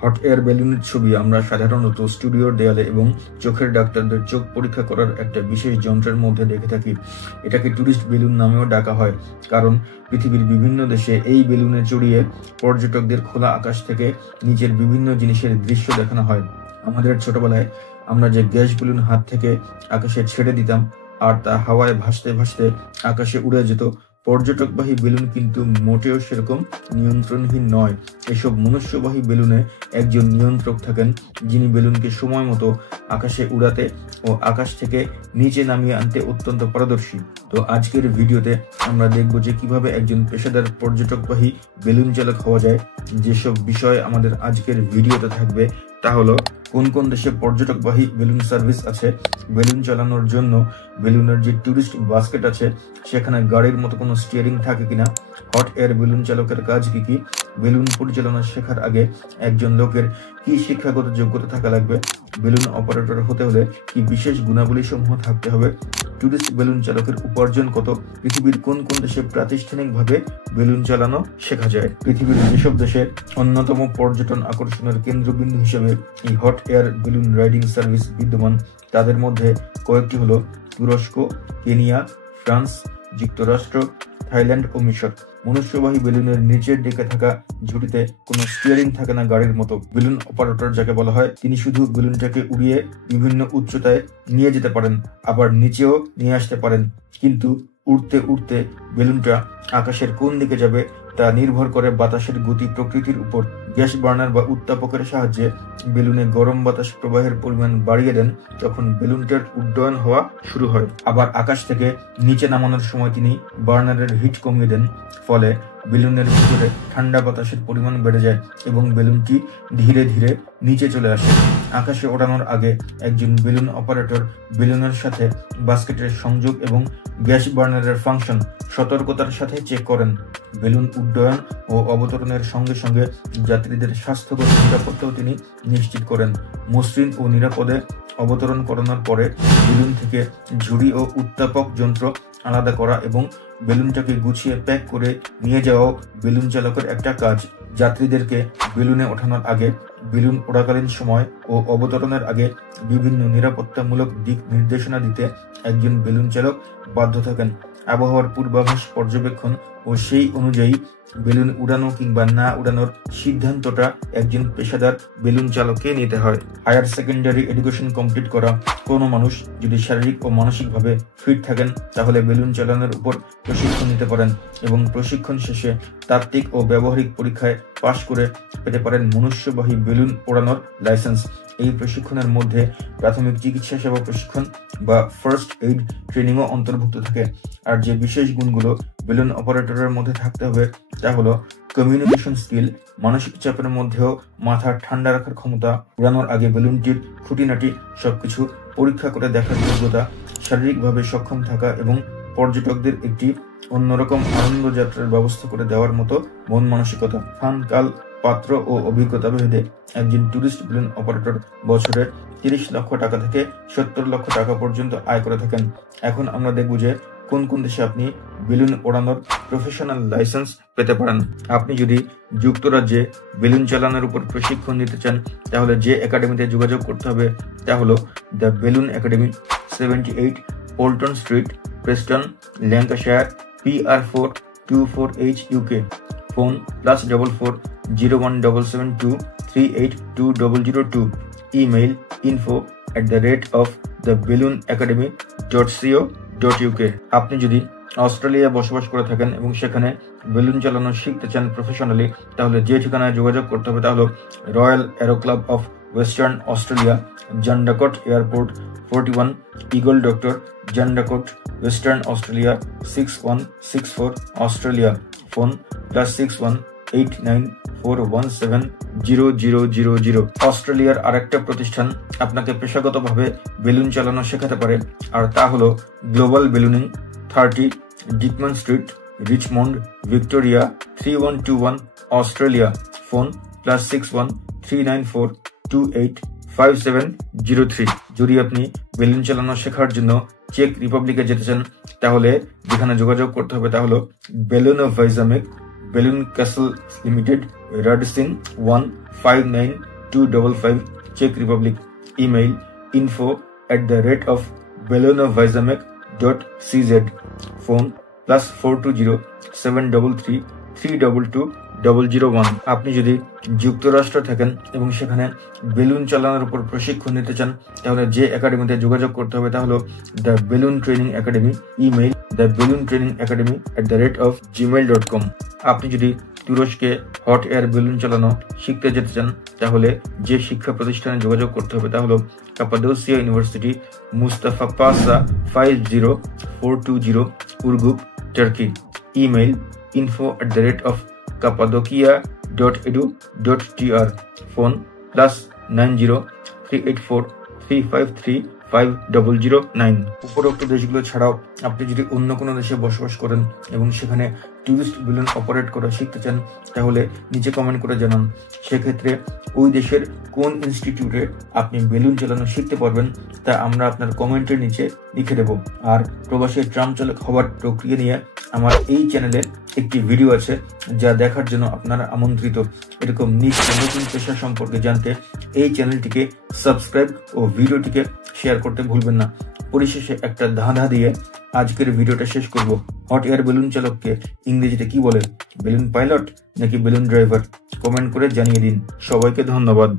Hot air বেলুনের ছবি আমরা সাধারণত স্টুডিওর দেয়ালে এবং চোখের ডাক্তারদের চোখ পরীক্ষা করার একটা বিশেষ যন্ত্রের মধ্যে দেখে থাকি। এটাকে টুরিস্ট বেলুন নামেও ডাকা হয়, কারণ পৃথিবীর বিভিন্ন দেশে এই বেলুনে চড়িয়ে পর্যটকদের খোলা আকাশ থেকে নিচের বিভিন্ন জিনিসের দৃশ্য দেখানো হয়। আমাদের ছোটবেলায় আমরা যে গ্যাস বেলুন হাত থেকে আকাশে ছেড়ে দিতাম আর তা হাওয়ায় ভাসতে ভাসতে আকাশে উড়ে যেত, পর্যটকবাহী বেলুন কিন্তু মোটেও সেরকম নিয়ন্ত্রণহীন নয়। এসব মনুষ্যবাহী বেলুনে একজন নিয়ন্ত্রক থাকেন, যিনি বেলুনকে সময় মতো আকাশে উড়াতে ও আকাশ থেকে নিচে নামিয়ে আনতে অত্যন্ত পারদর্শী। তো আজকের ভিডিওতে আমরা দেখব যে কিভাবে একজন পেশাদার পর্যটকবাহী বেলুন চালক হওয়া যায়। যেসব বিষয় আমাদের আজকের ভিডিওতে থাকবে তা হলো কোন কোন দেশে পর্যটকবাহী বেলুন সার্ভিস আছে, বেলুন চালানোর জন্য বেলুনের যে টুরিস্ট বাস্কেট আছে সেখানে গাড়ির মতো কোনো স্টিয়ারিং থাকে কিনা, হট এয়ার বেলুন চালকের কাজ কি, বেলুন পরিচালনা শেখার আগে একজন লোকের কি শিক্ষাগত যোগ্যতা থাকা লাগবে, বেলুন অপারেটর হতে হলে কি বিশেষ গুণাবলী সমূহ থাকতে হবে, টুরিস্ট বেলুন চালকের উপার্জন কত, পৃথিবীর কোন কোন দেশে প্রাতিষ্ঠানিকভাবে বেলুন চালানো শেখা যায়। পৃথিবীর যেসব দেশের অন্যতম পর্যটন আকর্ষণের কেন্দ্রবিন্দু হিসেবে এই hot air balloon riding service বিদ্যমান তাদের মধ্যে কয়েকটি হলো তুরস্ক, কেনিয়া, ফ্রান্স, যুক্তরাষ্ট্র, থাইল্যান্ড ও মিশর। মনুষ্যবাহী বেলুনের নিচের দিকে থাকা ঝুড়িতে কোনো স্টিয়ারিং থাকে না গাড়ির মতো। বেলুন অপারেটর যাকে বলা হয় তিনি শুধু বেলুনটাকে উড়িয়ে বিভিন্ন উচ্চতায় নিয়ে যেতে পারেন, আবার নিচেও নিয়ে আসতে পারেন, কিন্তু উড়তে উড়তে বেলুনটা আকাশের কোন দিকে যাবে তা নির্ভর করে বাতাসের গতি প্রকৃতির উপর। গ্যাস বার্নার বা উত্তাপকের সাহায্যে বেলুনে গরম বাতাস প্রবাহের পরিমাণ বাড়িয়ে দেন, তখন বেলুনটার উড্ডয়ন হওয়া শুরু হয়। আবার আকাশ থেকে নিচে নামানোর সময় তিনি বার্নারের হিট কমিয়ে দেন, ফলে বেলুনের ভিতরে ঠান্ডা বাতাসের পরিমাণ বেড়ে যায় এবং বেলুনটি ধীরে ধীরে নিচে চলে আসে। আকাশে ওঠানোর আগে একজন বেলুন অপারেটর বেলুনের সাথে বাস্কেটের সংযোগ এবং গ্যাস বার্নারের ফাংশন সতর্কতার সাথে চেক করেন। বেলুন উড্ডয়ন ও অবতরণের সঙ্গে সঙ্গে যাত্রীদের স্বাস্থ্যগত নিরাপত্তাও তিনি নিশ্চিত করেন। মসৃণ ও নিরাপদে অবতরণ করানোর পরে বেলুন থেকে ঝুড়ি ও উত্তাপক যন্ত্র আলাদা করা এবং বেলুনটাকে গুছিয়ে প্যাক করে নিয়ে যাওয়াও বেলুন চালকের একটা কাজ। যাত্রীদেরকে বেলুনে ওঠানোর আগে, বেলুন ওড়াকালীন সময় ও অবতরণের আগে বিভিন্ন নিরাপত্তামূলক দিক নির্দেশনা দিতে একজন বেলুন চালক বাধ্য থাকেন। আবহাওয়ার পূর্বাভাস পর্যবেক্ষণ ও সেই অনুযায়ী বেলুন উড়ানো কিংবা না উড়ানোর সিদ্ধান্তটা একজন পেশাদার বেলুন চালককে নিতে হয়। হায়ার সেকেন্ডারি এডুকেশন কমপ্লিট করা কোনো মানুষ যদি শারীরিক ও মানসিকভাবে ফিট থাকেন তাহলে বেলুন চালানোর উপর প্রশিক্ষণ নিতে পারেন এবং প্রশিক্ষণ শেষে তাত্ত্বিক ও ব্যবহারিক পরীক্ষায় পাশ করে পেতে পারেন মনুষ্যবাহী বেলুন ওড়ানোর লাইসেন্স। এই প্রশিক্ষণের মধ্যে প্রাথমিক চিকিৎসা সেবা প্রশিক্ষণ বা ফার্স্ট এইড ট্রেনিংও অন্তর্ভুক্ত থাকে। আর যে বিশেষ গুণগুলো বেলুন অপারেটরের মধ্যে থাকতে হবে তা হলো কমিউনিকেশন স্কিল, মানসিক চাপের মধ্যেও মাথা ঠান্ডা রাখার ক্ষমতা, উড়ানোর আগে বেলুনটির খুঁটিনাটি সবকিছু পরীক্ষা করে দেখার যোগ্যতা, শারীরিকভাবে সক্ষম থাকা এবং পর্যটকদের একটি অন্যরকম আনন্দ যাত্রার ব্যবস্থা করে দেওয়ার মতো মন মানসিকতা। স্থান, কাল, পাত্র ও অভিজ্ঞতা ভেদে একজন টুরিস্ট বেলুন অপারেটর বছরে 30 লক্ষ টাকা থেকে 70 লক্ষ টাকা পর্যন্ত আয় করে থাকেন। এখন আমরা দেখব যে কোন কোন দেশে আপনি বেলুন ওড়ানোর প্রফেশনাল লাইসেন্স পেতে পারেন। আপনি যদি যুক্তরাজ্যে বেলুন চালানোর উপর প্রশিক্ষণ নিতে চান তাহলে যে একাডেমিতে যোগাযোগ করতে হবে তা হলো the Balloon Academy, 78 Poulton street, Preston, Lancashire, PR4 24H UK। Phone +44 01772 382 002। Email info@theballoonacademy.co.uk। আপনি যদি অস্ট্রেলিয়া বসবাস করে থাকেন এবং সেখানে বেলুন চালানো শিখতে চান প্রফেশনালি তাহলে যে ঠিকানায় যোগাযোগ করতে হবে তা হলো Royal Aero Club of Western Australia, Jandakot airport, 41 Eagle doctor, Jandakot, Western Australia 6164 Australia. Phone +61 8941700000। অস্ট্রেলিয়ার আরেকটা প্রতিষ্ঠান আপনাকে পেশাগতভাবে বেলুন চালানো শেখাতে পারে, আর তা হলো global ballooning, 30 Dickman street, Richmond, Victoria 3121 Australia. Phone +61 394 285703। যদি আপনি বেলুন চালানো শেখার জন্য চেক রিপাবলিকে যেতে চান তাহলে যেখানে যোগাযোগ করতে হবে তা হলো বেলুনোভাইজামেক, balloon castle limited, রাডসিন 159 255 Czech Republic. Email info@belonovizamec.cz. Phone +420 733 322 001। আপনি যদি যুক্তরাষ্ট্র থাকেন এবং সেখানে বেলুন চালানোর উপর প্রশিক্ষণ নিতে চান তাহলে যে একাডেমিতে যোগাযোগ করতে হবে তা হলো the balloon training academy. Email theballoontrainingacademy@gmail.com। আপনি যদি তুরস্কে হট এয়ার বেলুন চালানো শিখতে যেতে চান তাহলে যে শিক্ষা প্রতিষ্ঠানে যোগাযোগ করতে হবে তা হলো Cappadocia university, Mustafa Pasa 50420 Urgup, Turkey. Email info@cappadocia.edu.tr। Phone +90 384 353 5009। উপরোক্ত দেশগুলো ছাড়াও আপনি যদি অন্য কোনো দেশে বসবাস করেন এবং সেখানে টুরিস্ট বেলুন অপারেট করা শিখতে চান তাহলে নিচে কমেন্ট করে জানান। সেক্ষেত্রে ওই দেশের কোন ইনস্টিটিউটে আপনি বেলুন চালানো শিখতে পারবেন তা আমরা আপনার কমেন্টের নিচে লিখে দেব। আর প্রবাসী ট্রাম চালক হওয়ার প্রক্রিয়া নিয়ে আমার এই চ্যানেলে একটি ভিডিও আছে যা দেখার জন্য আপনারা আমন্ত্রিত। এরকম নিত্য নতুন পেশা সম্পর্কে জানতে এই চ্যানেলটিকে সাবস্ক্রাইব ও ভিডিওটিকে শেয়ার করতে ভুলবেন না। পরিশেষে একটা ধাঁধা দিয়ে আজকের ভিডিওটা শেষ করব। হট এয়ার বেলুন চালককে ইংরেজিতে কি বলে? বেলুন পাইলট নাকি বেলুন ড্রাইভার? কমেন্ট করে জানিয়ে দিন। সবাইকে ধন্যবাদ।